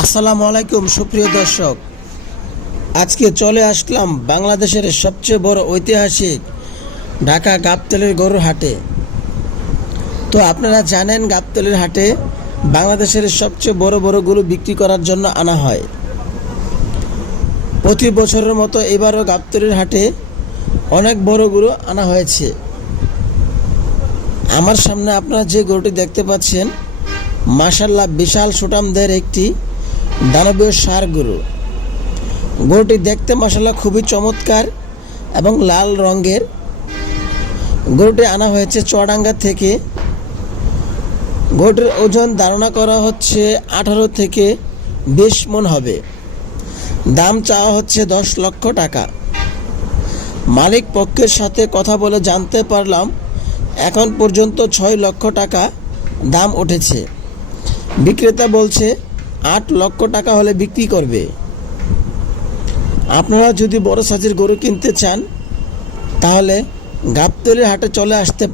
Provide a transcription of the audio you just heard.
আসসালামু আলাইকুম, সুপ্রিয় দর্শক। আজকে চলে আসলাম বাংলাদেশের সবচেয়ে বড় ঐতিহাসিক ঢাকা গাবতলের গরুর হাটে। তো আপনারা জানেন গাবতলের হাটে বাংলাদেশের সবচেয়ে বড় বড় গরু বিক্রি করার জন্য আনা হয়। প্রতি বছরের মতো এবারও গাবতলের হাটে অনেক বড় গরু আনা হয়েছে। আমার সামনে আপনারা যে গরুটি দেখতে পাচ্ছেন মাশাল্লাহ বিশাল সুটামদের একটি দানবীয় সার গরু। গরুটি দেখতে মাসাল্লাহ খুবই চমৎকার এবং লাল রঙের। গরুটি আনা হয়েছে চুয়াডাঙ্গা থেকে। গরুটির ওজন ধারণা করা হচ্ছে আঠারো থেকে বিশ মন হবে। দাম চাওয়া হচ্ছে দশ লক্ষ টাকা। মালিক পক্ষের সাথে কথা বলে জানতে পারলাম, এখন পর্যন্ত ছয় লক্ষ টাকা দাম উঠেছে। বিক্রেতা বলছে আট লক্ষ টাকা হলে বিক্রি করবে। আপনারা যদি বড় সাইজের গরু কিনতে চান, তাহলে গাবতলির হাটে চলে আসতে পারেন।